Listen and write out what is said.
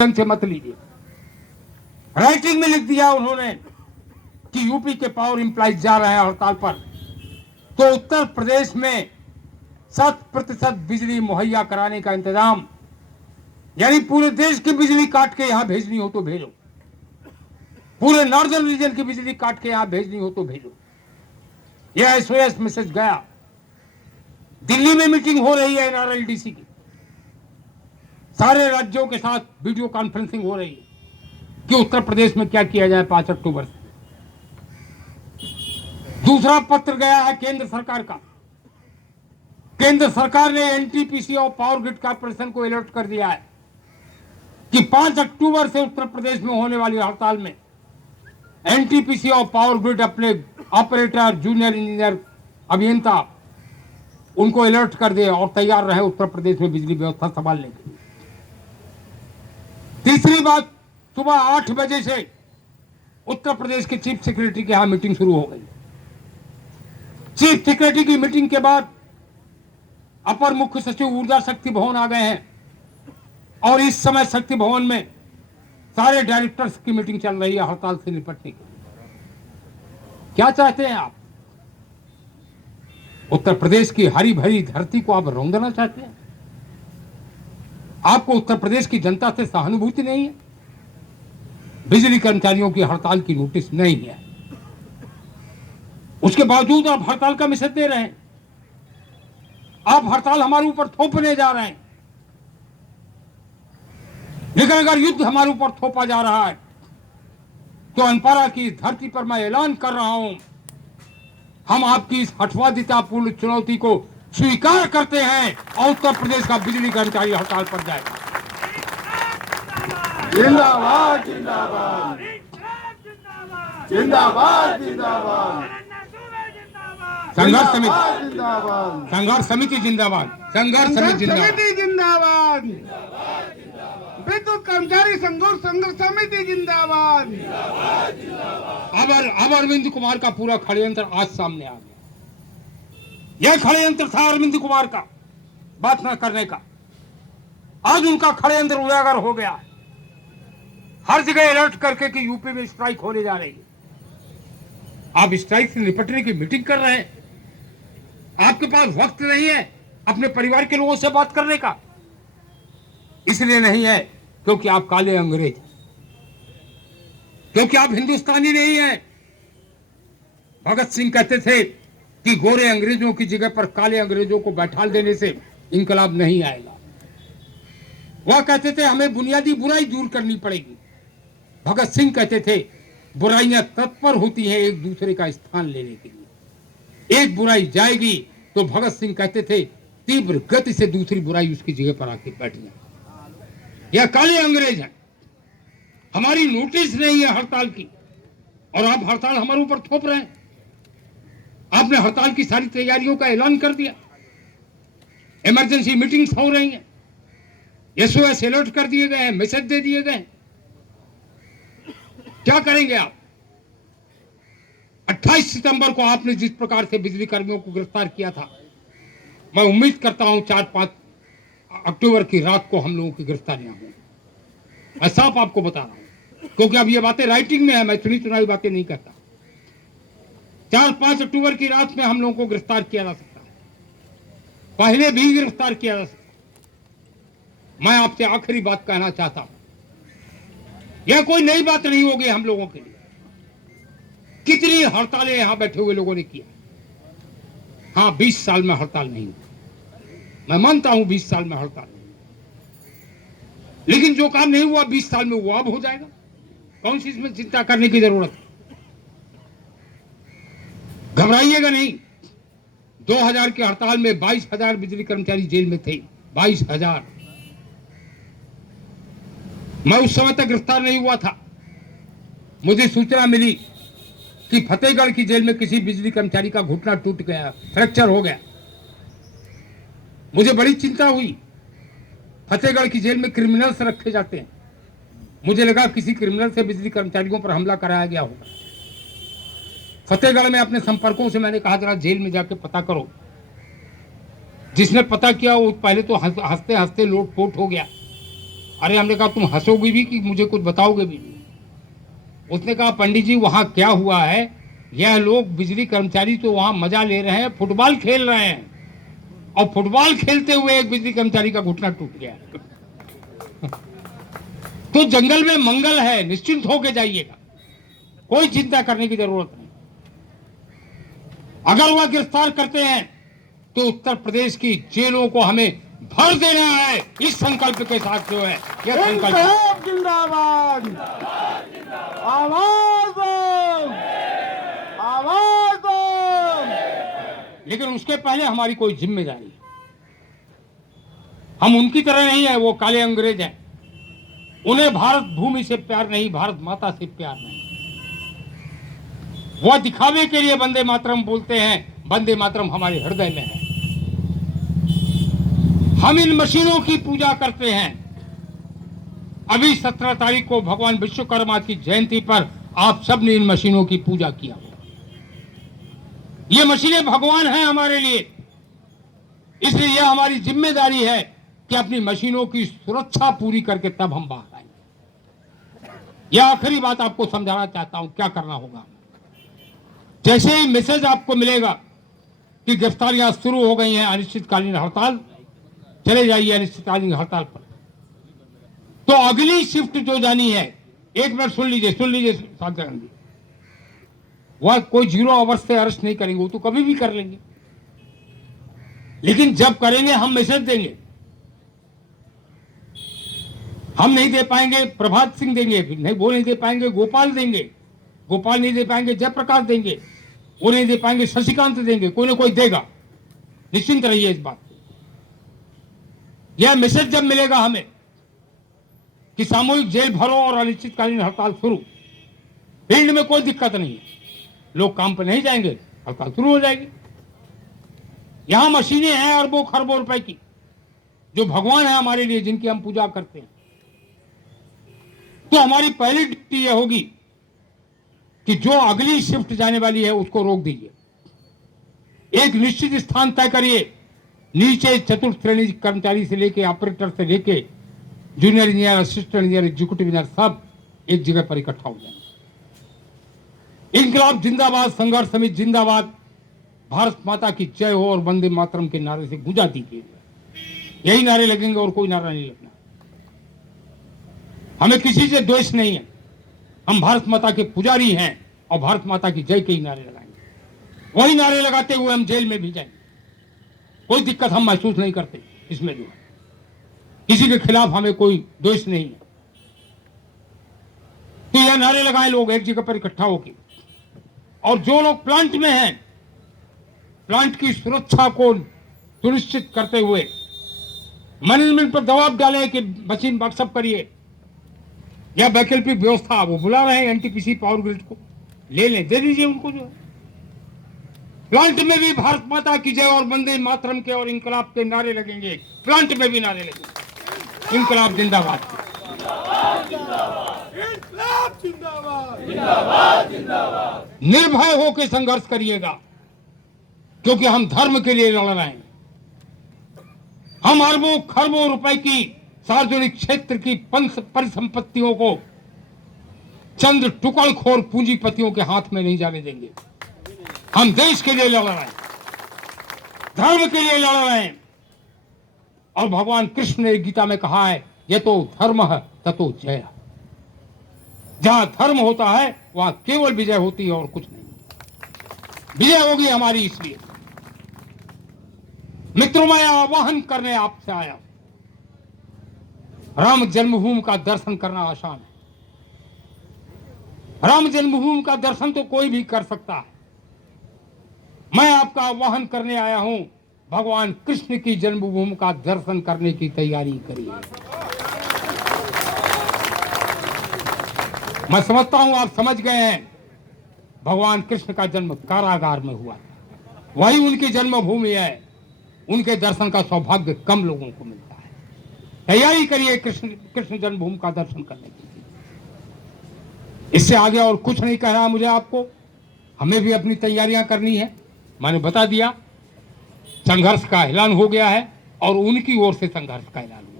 से मत लीजिए। राइटिंग में लिख दिया उन्होंने कि यूपी के पावर इंप्लाइज जा रहे हैं हड़ताल पर, तो उत्तर प्रदेश में 100% बिजली मुहैया कराने का इंतजाम, यानी पूरे देश की बिजली काट के यहां भेजनी हो तो भेजो, पूरे नॉर्दर्न रीजन की बिजली काट के यहां भेजनी हो तो भेजो। यह एसओएस मैसेज गया। दिल्ली में मीटिंग हो रही है एनआरएलडीसी की, सारे राज्यों के साथ वीडियो कॉन्फ्रेंसिंग हो रही है कि उत्तर प्रदेश में क्या किया जाए 5 अक्टूबर से। दूसरा पत्र गया है केंद्र सरकार का। केंद्र सरकार ने एनटीपीसी और पावर ग्रिड कॉर्पोरेशन को अलर्ट कर दिया है कि 5 अक्टूबर से उत्तर प्रदेश में होने वाली हड़ताल में एनटीपीसी और पावर ग्रिड अपने ऑपरेटर, जूनियर इंजीनियर, अभियंता उनको अलर्ट कर दे और तैयार रहे उत्तर प्रदेश में बिजली व्यवस्था संभालने के लिए। तीसरी बात, सुबह 8 बजे से उत्तर प्रदेश के चीफ सेक्रेटरी के यहां मीटिंग शुरू हो गई। चीफ सेक्रेटरी की मीटिंग के बाद अपर मुख्य सचिव ऊर्जा शक्ति भवन आ गए हैं और इस समय शक्ति भवन में सारे डायरेक्टर्स की मीटिंग चल रही है हड़ताल से निपटने की। क्या चाहते हैं आप? उत्तर प्रदेश की हरी भरी धरती को आप रौंदना चाहते हैं? आपको उत्तर प्रदेश की जनता से सहानुभूति नहीं है? बिजली कर्मचारियों की हड़ताल की नोटिस नहीं है, उसके बावजूद आप हड़ताल का मैसेज दे रहे हैं। आप हड़ताल हमारे ऊपर थोपने जा रहे हैं। लेकिन अगर युद्ध हमारे ऊपर थोपा जा रहा है तो अनपारा की धरती पर मैं ऐलान कर रहा हूं, हम आपकी इस हठवादितापूर्ण चुनौती को स्वीकार करते हैं और उत्तर प्रदेश का बिजली कर्मचारी हड़ताल पर जाएगा। जिंदाबाद जिंदाबाद जिंदाबाद जिंदाबाद संघर्ष समिति जिंदाबाद संघर्ष समिति जिंदाबाद संघर्ष समिति जिंदाबाद जिंदाबाद विद्युत कर्मचारी संघर्ष समिति जिंदाबाद। अब अरविंद कुमार का पूरा षड्यंत्र आज सामने आ गया। यह षड्यंत्र था अरविंद कुमार का बात न करने का। आज उनका षड्यंत्र उजागर हो गया। हर जगह अलर्ट करके कि यूपी में स्ट्राइक होने जा रही है। आप स्ट्राइक से निपटने की मीटिंग कर रहे हैं। आपके पास वक्त नहीं है अपने परिवार के लोगों से बात करने का। इसलिए नहीं है क्योंकि आप काले अंग्रेज, क्योंकि आप हिंदुस्तानी नहीं हैं। भगत सिंह कहते थे कि गोरे अंग्रेजों की जगह पर काले अंग्रेजों को बैठाल देने से इंकलाब नहीं आएगा। वह कहते थे हमें बुनियादी बुराई दूर करनी पड़ेगी। भगत सिंह कहते थे बुराइयां तत्पर होती हैं एक दूसरे का स्थान लेने के लिए। एक बुराई जाएगी तो भगत सिंह कहते थे तीव्र गति से दूसरी बुराई उसकी जगह पर आके बैठ जाए। यह काले अंग्रेज हैं। हमारी नोटिस नहीं है हड़ताल की और आप हड़ताल हमारे ऊपर थोप रहे हैं। आपने हड़ताल की सारी तैयारियों का ऐलान कर दिया। इमरजेंसी मीटिंग्स हो रही हैं, एसओएस अलर्ट कर दिए गए हैं, मैसेज दे दिए गए हैं। क्या करेंगे आप? 28 सितंबर को आपने जिस प्रकार से बिजली कर्मियों को गिरफ्तार किया था, मैं उम्मीद करता हूं 4-5 अक्टूबर की रात को हम लोगों की गिरफ्तारियां हों। मैं साफ आपको बता रहा हूं, क्योंकि अब ये बातें राइटिंग में है, मैं सुनी सुनाई बातें नहीं कहता। 4-5 अक्टूबर की रात में हम लोगों को गिरफ्तार किया जा सकता है, पहले भी गिरफ्तार किया जा सकता है। मैं आपसे आखिरी बात कहना चाहता हूं, यह कोई नई बात नहीं होगी हम लोगों के लिए। कितनी हड़तालें यहां बैठे हुए लोगों ने किया। हाँ, 20 साल में हड़ताल नहीं हुई, मैं मानता हूं 20 साल में हड़ताल, लेकिन जो काम नहीं हुआ 20 साल में वो अब हो जाएगा। कौन सी इसमें चिंता करने की जरूरत है? घबराइएगा नहीं। 2000 की हड़ताल में 22,000 बिजली कर्मचारी जेल में थे। 22,000। मैं उस समय तक गिरफ्तार नहीं हुआ था। मुझे सूचना मिली कि फतेहगढ़ की जेल में किसी बिजली कर्मचारी का घुटना टूट गया, फ्रैक्चर हो गया। मुझे बड़ी चिंता हुई। फतेहगढ़ की जेल में क्रिमिनल्स रखे जाते हैं। मुझे लगा किसी क्रिमिनल से बिजली कर्मचारियों पर हमला कराया गया होगा। फतेहगढ़ में अपने संपर्कों से मैंने कहा जरा जेल में जाके पता करो। जिसने पता किया वो पहले तो हंसते हंसते लोटपोट हो गया। अरे हमने कहा तुम हंसोगे भी कि मुझे कुछ बताओगे भी? उसने कहा पंडित जी वहां क्या हुआ है, यह लोग बिजली कर्मचारी तो वहां मजा ले रहे हैं, फुटबॉल खेल रहे हैं, और फुटबॉल खेलते हुए एक बिजली कर्मचारी का घुटना टूट गया। तो जंगल में मंगल है, निश्चिंत होके जाइएगा, कोई चिंता करने की जरूरत नहीं। अगर वह गिरफ्तार करते हैं तो उत्तर प्रदेश की जेलों को हमें भर देना है, इस संकल्प के साथ जो है यह संकल्प। इनकलाब जिंदाबाद, आवाज दो, आवाज दो। लेकिन उसके पहले हमारी कोई जिम्मेदारी है। हम उनकी तरह नहीं है, वो काले अंग्रेज हैं, उन्हें भारत भूमि से प्यार नहीं, भारत माता से प्यार नहीं। वह दिखावे के लिए वंदे मातरम बोलते हैं, वंदे मातरम हमारे हृदय में है। हम इन मशीनों की पूजा करते हैं। अभी 17 तारीख को भगवान विश्वकर्मा की जयंती पर आप सब ने इन मशीनों की पूजा किया होगा। ये मशीनें भगवान हैं हमारे लिए, इसलिए यह हमारी जिम्मेदारी है कि अपनी मशीनों की सुरक्षा पूरी करके तब हम बाहर आएंगे। यह आखिरी बात आपको समझाना चाहता हूं, क्या करना होगा। जैसे ही मैसेज आपको मिलेगा कि गिरफ्तारियां शुरू हो गई हैं, अनिश्चितकालीन हड़ताल, चले जाइए अनिश्चितकालीन हड़ताल पर। तो अगली शिफ्ट जो जानी है, एक मिनट सुन लीजिए साथी, वह कोई 0 आवर्स से अरेस्ट नहीं करेंगे, वो तो कभी भी कर लेंगे, लेकिन जब करेंगे हम मैसेज देंगे। हम नहीं दे पाएंगे, प्रभात सिंह देंगे, नहीं वो नहीं दे पाएंगे, गोपाल देंगे, गोपाल नहीं दे पाएंगे, जयप्रकाश देंगे, वो नहीं दे पाएंगे, शशिकांत देंगे, कोई ना कोई देगा। निश्चिंत रहिए इस बात। यह मैसेज जब मिलेगा हमें कि सामूहिक जेल भरो और अनिश्चितकालीन हड़ताल शुरू, फील्ड में कोई दिक्कत नहीं है, लोग काम पर नहीं जाएंगे, हड़ताल शुरू हो जाएगी। यहां मशीनें हैं अरबों खरबों रुपए की, जो भगवान है हमारे लिए, जिनकी हम पूजा करते हैं। तो हमारी पहली ड्यूटी यह होगी कि जो अगली शिफ्ट जाने वाली है उसको रोक दीजिए। एक निश्चित स्थान तय करिए, नीचे चतुर्थ श्रेणी कर्मचारी से लेके ऑपरेटर से लेके junior engineer, assistant engineer, executive engineer सब एक जगह पर इकट्ठा हो जाए। इनकलाब जिंदाबाद, संघर्ष समिति जिंदाबाद, भारत माता की जय हो और वंदे मातरम के नारे से गूंजा दीजिए। यही नारे लगेंगे और कोई नारा नहीं लगना। हमें किसी से द्वेष नहीं है, हम भारत माता के पुजारी हैं और भारत माता की जय के ही नारे लगाएंगे। वही नारे लगाते हुए हम जेल में भी जाएंगे, कोई दिक्कत हम महसूस नहीं करते इसमें। जो किसी के खिलाफ हमें कोई द्वेष नहीं है। तो यह नारे लगाएं लोग एक जगह पर इकट्ठा होकर, और जो लोग प्लांट में हैं, प्लांट की सुरक्षा को सुनिश्चित करते हुए मैनेजमेंट पर दबाव डालें कि मशीन वर्कशॉप करिए, या वैकल्पिक व्यवस्था, वो बुला रहे हैं एनटीपीसी पावर ग्रिड को, ले लें, दे दीजिए उनको। जो प्लांट में भी भारत माता की जय और वंदे मातरम के और इनकलाब के नारे लगेंगे, प्लांट में भी नारे लगेंगे। इनकलाब जिंदाबाद, इनकलाब जिंदाबाद, निर्भय होकर संघर्ष करिएगा, क्योंकि हम धर्म के लिए लड़ रहे हैं। हम अरबों खरबों रुपए की सार्वजनिक क्षेत्र की परिसंपत्तियों को चंद टुकड़खोर पूंजीपतियों के हाथ में नहीं जाने देंगे। हम देश के लिए लड़ रहे हैं, धर्म के लिए लड़ रहे हैं, और भगवान कृष्ण ने गीता में कहा है, ये तो धर्म है ततो जय। जहां धर्म होता है वहां केवल विजय होती है और कुछ नहीं। विजय होगी हमारी। इसलिए मित्रों, मैं आह्वान करने आपसे आया, राम जन्मभूमि का दर्शन करना आसान है। राम जन्मभूमि का दर्शन तो कोई भी कर सकता है। मैं आपका आह्वान करने आया हूं, भगवान कृष्ण की जन्मभूमि का दर्शन करने की तैयारी करिए। मैं समझता हूं आप समझ गए हैं, भगवान कृष्ण का जन्म कारागार में हुआ, वही उनकी जन्मभूमि है। उनके दर्शन का सौभाग्य कम लोगों को मिलता है। तैयारी करिए कृष्ण जन्मभूमि का दर्शन करने की। इससे आगे और कुछ नहीं कह रहा मुझे आपको, हमें भी अपनी तैयारियां करनी है। मैंने बता दिया, संघर्ष का ऐलान हो गया है और उनकी ओर से संघर्ष का ऐलान हुआ।